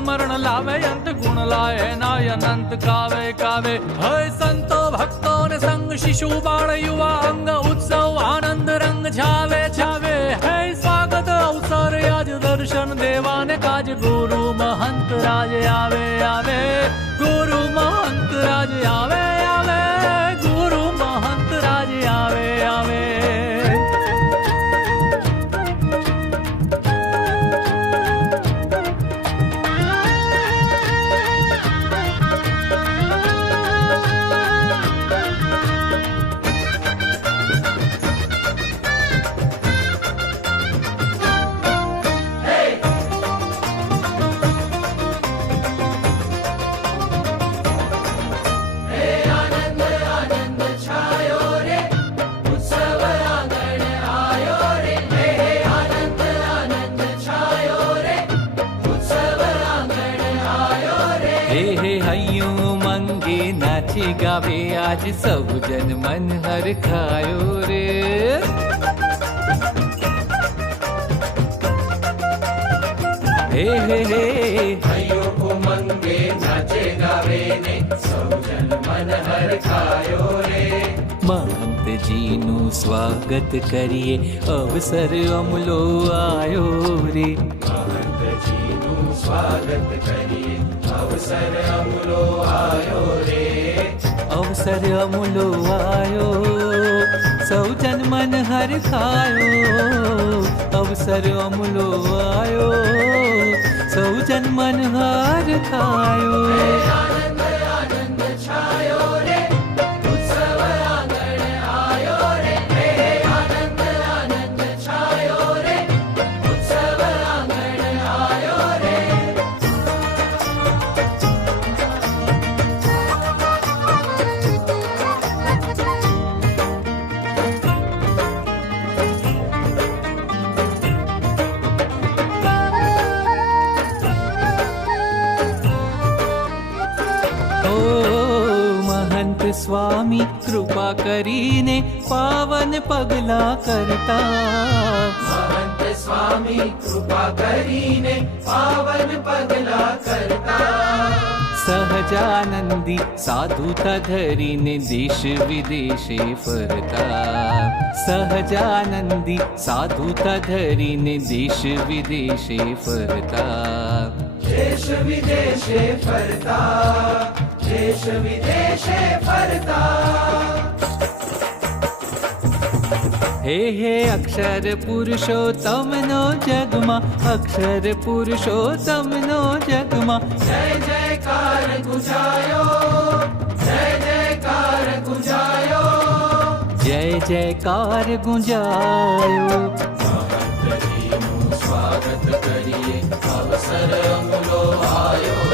मरण लावे, अंत गुण लाए, नाय अनंत कावे कावे। हय संतो भक्तों ने संग शिशु बाण, युवा अंग, उत्सव आनंद रंग झावे झावे हय स्वागत अवसर, आज दर्शन देवा ने काज। गुरु महंत राज आवे आवे। गुरु महंत राज आवे आवे। गुरु महंत राज आवे आवे। हे हे हयो मंगे नाचे गावे आज सब जन मन हर खायो रे। हे हे हे। हयो को मंगे नाचे गावे ने सब जन मन हर खायो रे। महंत जी नु स्वागत करिए अवसर अमलो आयो रे। जी स्वागत करे अवसर अमूलो आयो रे। अवसर अमूलो आयो। सौ जन मन हर खायो। अवसर अमूलो आयो। सौ जन मन हर खायो। आनंद आनंद छायो रे। स्वामी कृपा करीने पावन पगला करता। महंत स्वामी कृपा करीने पावन पगला करता। सहजानन्दी साधुता धरिने देश विदेशे फरता। सहजानन्दी साधुता धरिने देश विदेशे फरता। देश विदेशे फरता। देश विदेशे फरता। हे हे अक्षर पुरुषोत्तम नो जगमा अक्षर पुरुषोत्तम नो जगमा। जय जयकार गुजायो जय जयकार गुजायो जय जयकार गुंजायो स्वागत करिए अवसर आयो।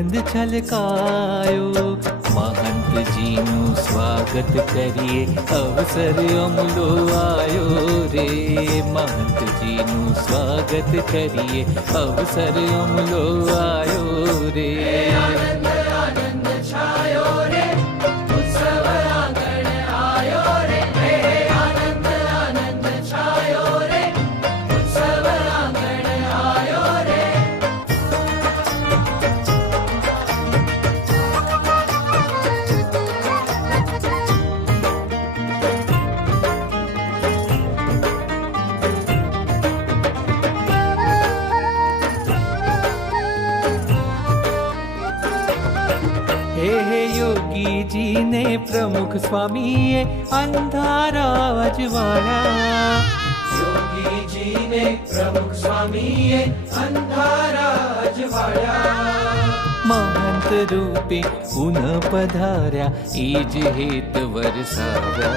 પરમાનંદ છલકાયો મહંતજીનું સ્વાગત કરીએ અવસર અમલો આયો રે મહંતજીનું સ્વાગત કરીએ અવસર અમલો આયો રે हे योगी जी ने प्रमुख स्वामी ये अंधारा अजवाड़ा योगी जी ने प्रमुख स्वामी ये अंधारा अजवाड़ा महंत रूपे पुन पधारा ईज हेत वरसाव्या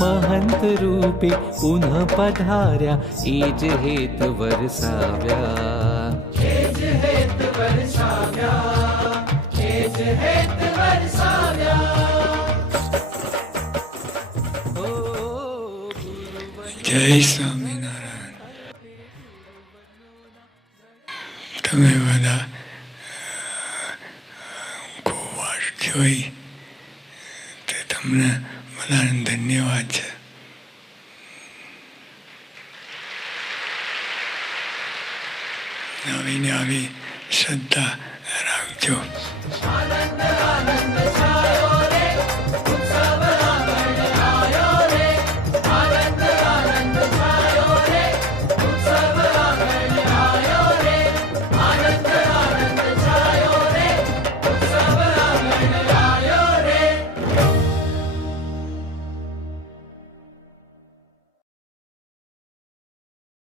महंत रूपे पुन पधारा ईज हेत वरसाव्या हेत वरसाव्या જય સ્વામિનારાયણ તમે બધા ગોવાસ જોઈ તે તમને બધાને ધન્યવાદ છે આવીને આવી શ્રદ્ધા રાખજો